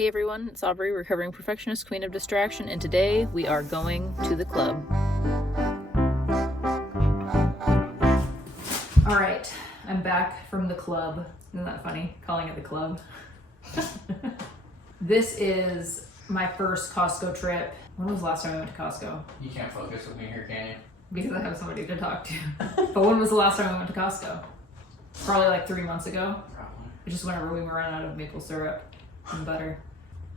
Hey everyone, it's Aubrey, recovering perfectionist, queen of distraction, and today we are going to the club. Alright, I'm back from the club. Isn't that funny, calling it the club? This is my first Costco trip. When was the last time I went to Costco? You can't focus with me here, can you? Because I have somebody to talk to. But when was the last time I went to Costco? Probably like 3 months ago. Probably. Just whenever we were running out of maple syrup and butter.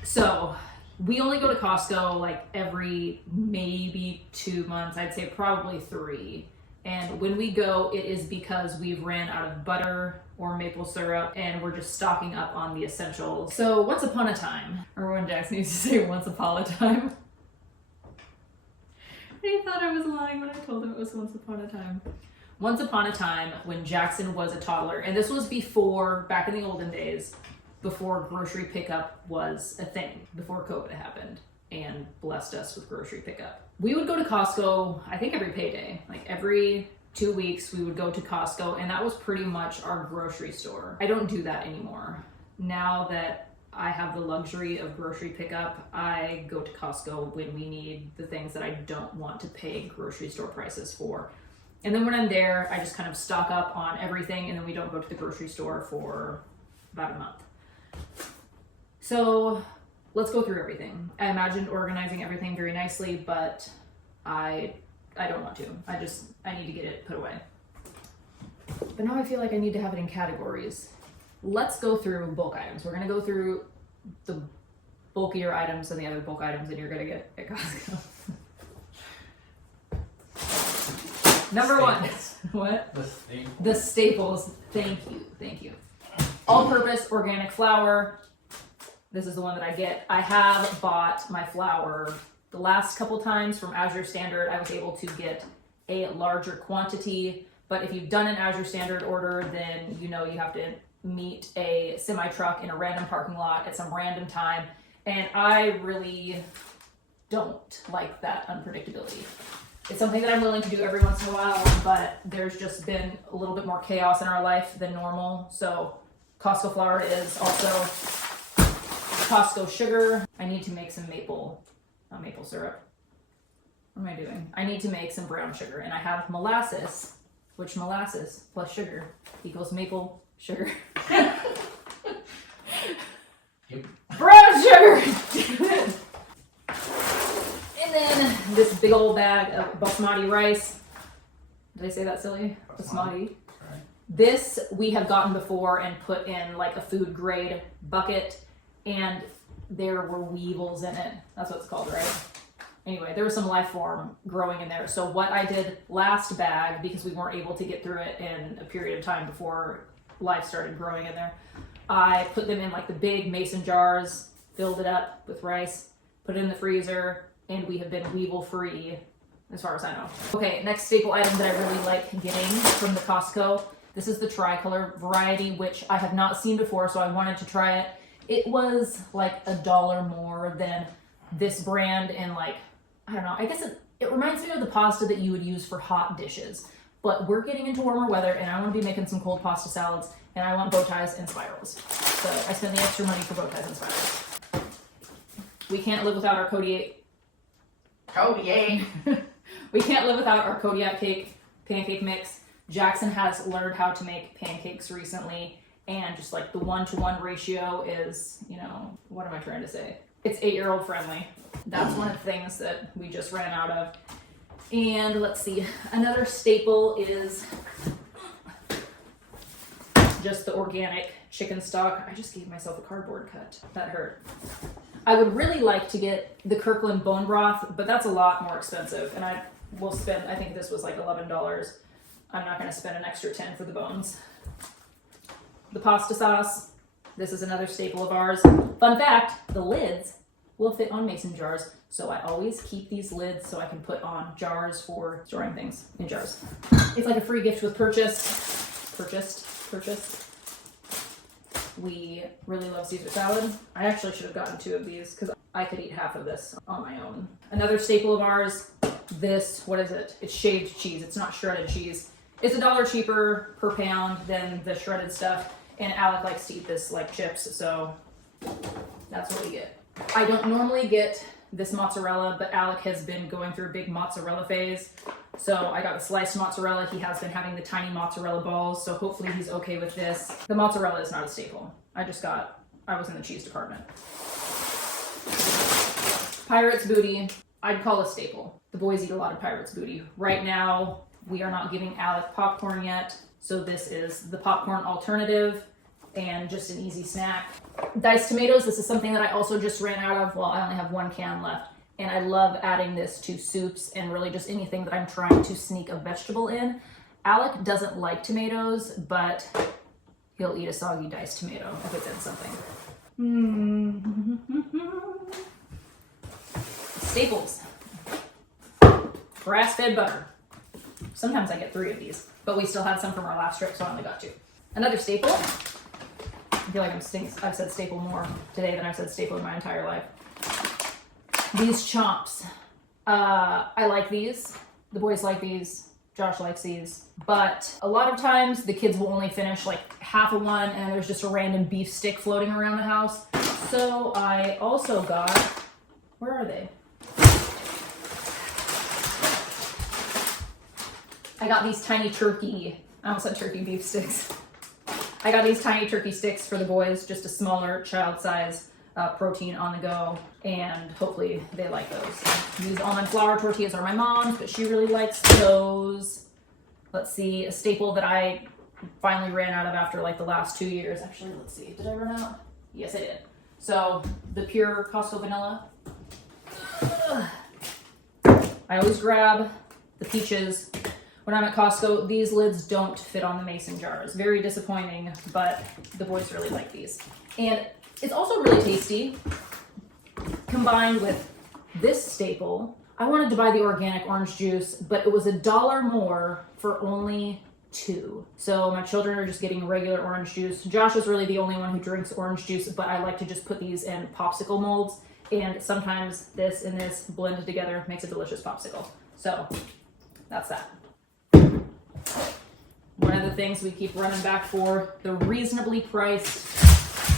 So we only go to Costco like every maybe 2 months. I'd say probably 3. And when we go, it is because we've ran out of butter or maple syrup and we're just stocking up on the essentials. So once upon a time, or when Jackson used to say once upon a time. He thought I was lying when I told him it was once upon a time. Once upon a time when Jackson was a toddler, and this was before, back in the olden days, before grocery pickup was a thing, before COVID happened and blessed us with grocery pickup. We would go to Costco, I think every payday, like every 2 weeks we would go to Costco, and that was pretty much our grocery store. I don't do that anymore. Now that I have the luxury of grocery pickup, I go to Costco when we need the things that I don't want to pay grocery store prices for. And then when I'm there, I just kind of stock up on everything, and then we don't go to the grocery store for about a month. So let's go through everything. I imagined organizing everything very nicely, but I don't want to. I need to get it put away. But now I feel like I need to have it in categories. Let's go through bulk items. We're gonna go through the bulkier items and the other bulk items that you're gonna get at Costco. Number one. What? The staples. Thank you. All-purpose organic flour. This is the one that I get. I have bought my flour the last couple times from Azure Standard. I was able to get a larger quantity, but if you've done an Azure Standard order, then you know you have to meet a semi-truck in a random parking lot at some random time, and I really don't like that unpredictability. It's something that I'm willing to do every once in a while, but there's just been a little bit more chaos in our life than normal. So Costco flour is also Costco sugar. I need to make some maple syrup. What am I doing? I need to make some brown sugar, and I have molasses, which molasses plus sugar equals maple sugar. Yep. Brown sugar! And then this big old bag of basmati rice. Did I say that silly? Basmati. Right. This we have gotten before and put in like a food grade bucket, and there were weevils in it. That's what it's called, right? Anyway, there was some life form growing in there. So what I did last bag, because we weren't able to get through it in a period of time before life started growing in there, I put them in like the big mason jars, filled it up with rice, put it in the freezer, and we have been weevil free as far as I know. Okay, next staple item that I really like getting from the Costco. This is the tricolor variety, which I have not seen before, so I wanted to try it. It was like $1 more than this brand, and like, I don't know, I guess it reminds me of the pasta that you would use for hot dishes. But we're getting into warmer weather, and I want to be making some cold pasta salads, and I want bow ties and spirals. So I spent the extra money for bow ties and spirals. We can't live without our Kodiak. We can't live without our Kodiak cake pancake mix. Jackson has learned how to make pancakes recently, and just like the 1-to-1 ratio is, you know, what am I trying to say? It's 8-year-old friendly. That's one of the things that we just ran out of. And let's see, another staple is just the organic chicken stock. I just gave myself a cardboard cut. That hurt. I would really like to get the Kirkland bone broth, but that's a lot more expensive, and I will spend, I think this was like $11. I'm not gonna spend an extra 10 for the bones. The pasta sauce, this is another staple of ours. Fun fact, the lids will fit on mason jars, so I always keep these lids so I can put on jars for storing things in jars. It's like a free gift with purchased. We really love Caesar salad. I actually should have gotten 2 of these because I could eat half of this on my own. Another staple of ours, this, what is it? It's shaved cheese. It's not shredded cheese. It's $1 cheaper per pound than the shredded stuff. And Alec likes to eat this like chips, so that's what we get. I don't normally get this mozzarella, but Alec has been going through a big mozzarella phase. So I got the sliced mozzarella. He has been having the tiny mozzarella balls, so hopefully he's okay with this. The mozzarella is not a staple. I was in the cheese department. Pirate's booty, I'd call a staple. The boys eat a lot of Pirate's booty. Right now, we are not giving Alec popcorn yet, so this is the popcorn alternative and just an easy snack. Diced tomatoes, this is something that I also just ran out of. Well, I only have 1 can left. And I love adding this to soups and really just anything that I'm trying to sneak a vegetable in. Alec doesn't like tomatoes, but he'll eat a soggy diced tomato if it's in something. Staples. Grass-fed butter. Sometimes I get 3 of these, but we still had some from our last trip, so I only got 2. Another staple. I feel like I've said staple more today than I've said staple in my entire life. These chomps. I like these. The boys like these. Josh likes these. But a lot of times the kids will only finish like half of one and there's just a random beef stick floating around the house. So I also got, where are they? I got these tiny I almost said turkey beef sticks. I got these tiny turkey sticks for the boys, just a smaller child size. Protein on the go, and hopefully they like those. These almond flour tortillas are my mom's, but she really likes those. Let's see, a staple that I finally ran out of after like the last 2 years. Actually, let's see, did I run out? Yes, I did. So the pure Costco vanilla. I always grab the peaches when I'm at Costco. These lids don't fit on the mason jars. Very disappointing, but the boys really like these. And it's also really tasty, combined with this staple. I wanted to buy the organic orange juice, but it was $1 more for only 2. So my children are just getting regular orange juice. Josh is really the only one who drinks orange juice, but I like to just put these in popsicle molds, and sometimes this and this blended together makes a delicious popsicle. So that's that. One of the things we keep running back for, the reasonably priced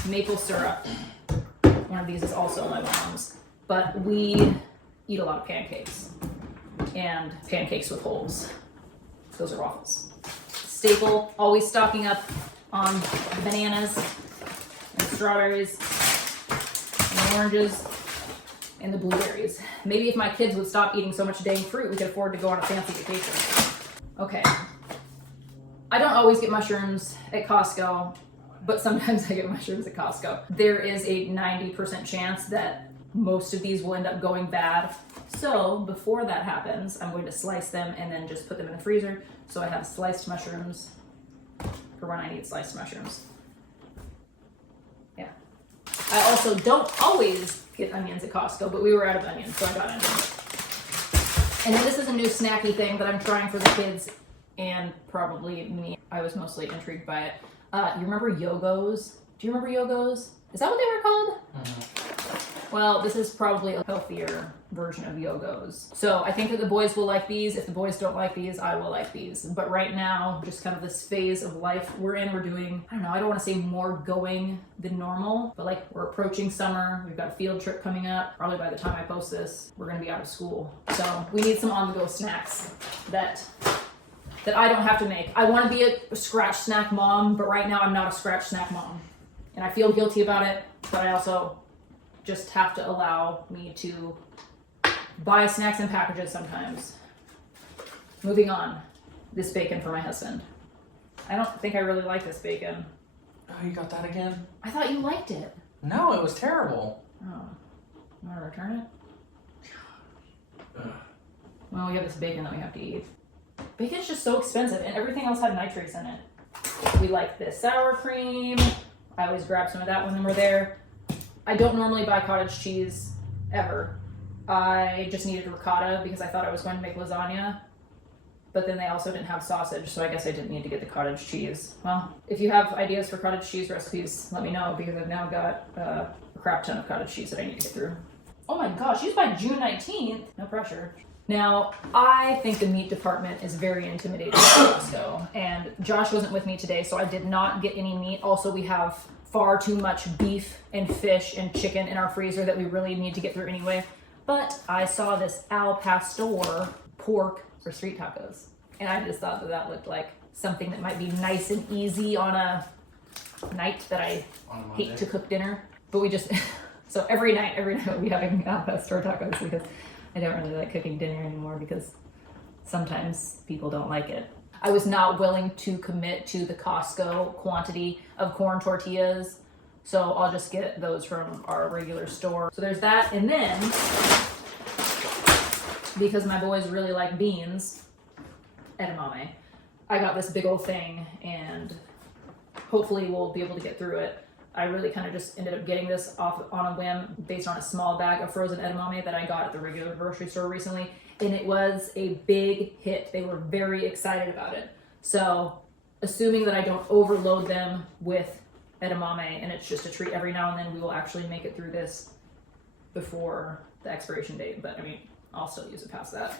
maple syrup. One of these is also my mom's, but we eat a lot of pancakes, and pancakes with holes. Those are waffles. Staple, always stocking up on bananas and strawberries and oranges and the blueberries. Maybe if my kids would stop eating so much dang fruit, we could afford to go on a fancy vacation. Okay. I don't always get mushrooms at Costco, but sometimes I get mushrooms at Costco. There is a 90% chance that most of these will end up going bad. So before that happens, I'm going to slice them and then just put them in the freezer. So I have sliced mushrooms for when I need sliced mushrooms. Yeah. I also don't always get onions at Costco, but we were out of onions, so I got onions. And then this is a new snacky thing that I'm trying for the kids and probably me. I was mostly intrigued by it. You remember Yogos? Do you remember Yogos? Is that what they were called? Mm-hmm. Well, this is probably a healthier version of Yogos. So I think that the boys will like these. If the boys don't like these, I will like these. But right now, just kind of this phase of life we're in, we're doing, I don't know, I don't want to say more going than normal, but like we're approaching summer. We've got a field trip coming up. Probably by the time I post this, we're going to be out of school. So we need some on-the-go snacks that I don't have to make. I want to be a scratch snack mom, but right now I'm not a scratch snack mom. And I feel guilty about it, but I also just have to allow me to buy snacks in packages sometimes. Moving on. This bacon for my husband. I don't think I really like this bacon. Oh, you got that again? I thought you liked it. No, it was terrible. Oh. You want to return it? Well, we have this bacon that we have to eat. Bacon's just so expensive, and everything else had nitrates in it. We like this sour cream. I always grab some of that when we're there. I don't normally buy cottage cheese, ever. I just needed ricotta because I thought I was going to make lasagna. But then they also didn't have sausage, so I guess I didn't need to get the cottage cheese. Well, if you have ideas for cottage cheese recipes, let me know, because I've now got a crap ton of cottage cheese that I need to get through. Oh my gosh, used by June 19th. No pressure. Now, I think the meat department is very intimidating at Costco, and Josh wasn't with me today, so I did not get any meat. Also, we have far too much beef and fish and chicken in our freezer that we really need to get through anyway. But I saw this al pastor pork for street tacos, and I just thought that that looked like something that might be nice and easy on a night that I hate to cook dinner. But we just, so every night we'll be having al pastor tacos because I don't really like cooking dinner anymore because sometimes people don't like it. I was not willing to commit to the Costco quantity of corn tortillas, so I'll just get those from our regular store. So there's that, and then because my boys really like beans, edamame, I got this big old thing, and hopefully we'll be able to get through it. I really kind of just ended up getting this off on a whim based on a small bag of frozen edamame that I got at the regular grocery store recently, and it was a big hit. They were very excited about it. So assuming that I don't overload them with edamame and it's just a treat every now and then, we will actually make it through this before the expiration date. But I mean, I'll still use it past that.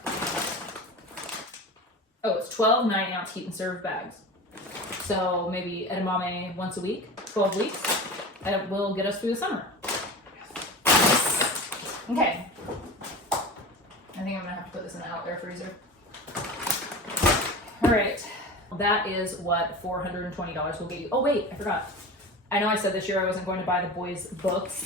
Oh, it's 12 9-ounce heat and serve bags. So maybe edamame once a week, 12 weeks. That will get us through the summer. Okay. I think I'm gonna have to put this in the out there freezer. All right, that is what $420 will get you. Oh wait, I forgot. I know I said this year I wasn't going to buy the boys books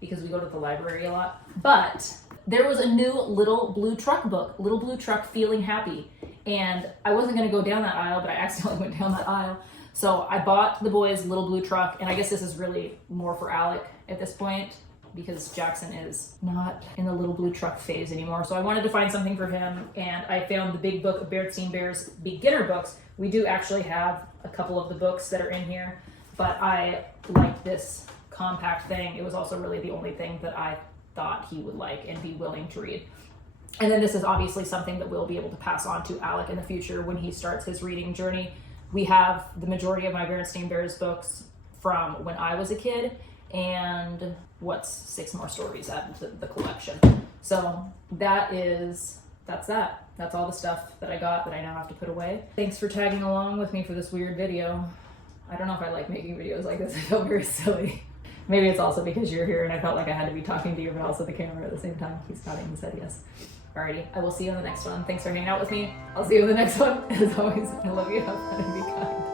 because we go to the library a lot, but there was a new Little Blue Truck book, Little Blue Truck Feeling Happy. And I wasn't gonna go down that aisle, but I accidentally went down that aisle. So I bought the boys Little Blue Truck, and I guess this is really more for Alec at this point because Jackson is not in the Little Blue Truck phase anymore. So I wanted to find something for him, and I found the big book of Berenstain Bears beginner books. We do actually have a couple of the books that are in here, but I liked this compact thing. It was also really the only thing that I thought he would like and be willing to read. And then this is obviously something that we'll be able to pass on to Alec in the future when he starts his reading journey. We have the majority of my Berenstain Bears books from when I was a kid, and what's 6 more stories added to the collection. So that's that. That's all the stuff that I got that I now have to put away. Thanks for tagging along with me for this weird video. I don't know if I like making videos like this. I feel very silly. Maybe it's also because you're here and I felt like I had to be talking to you but also the camera at the same time. He's nodding and said yes. Alrighty, I will see you on the next one. Thanks for hanging out with me. I'll see you in the next one. As always, I love you. Have fun and be kind.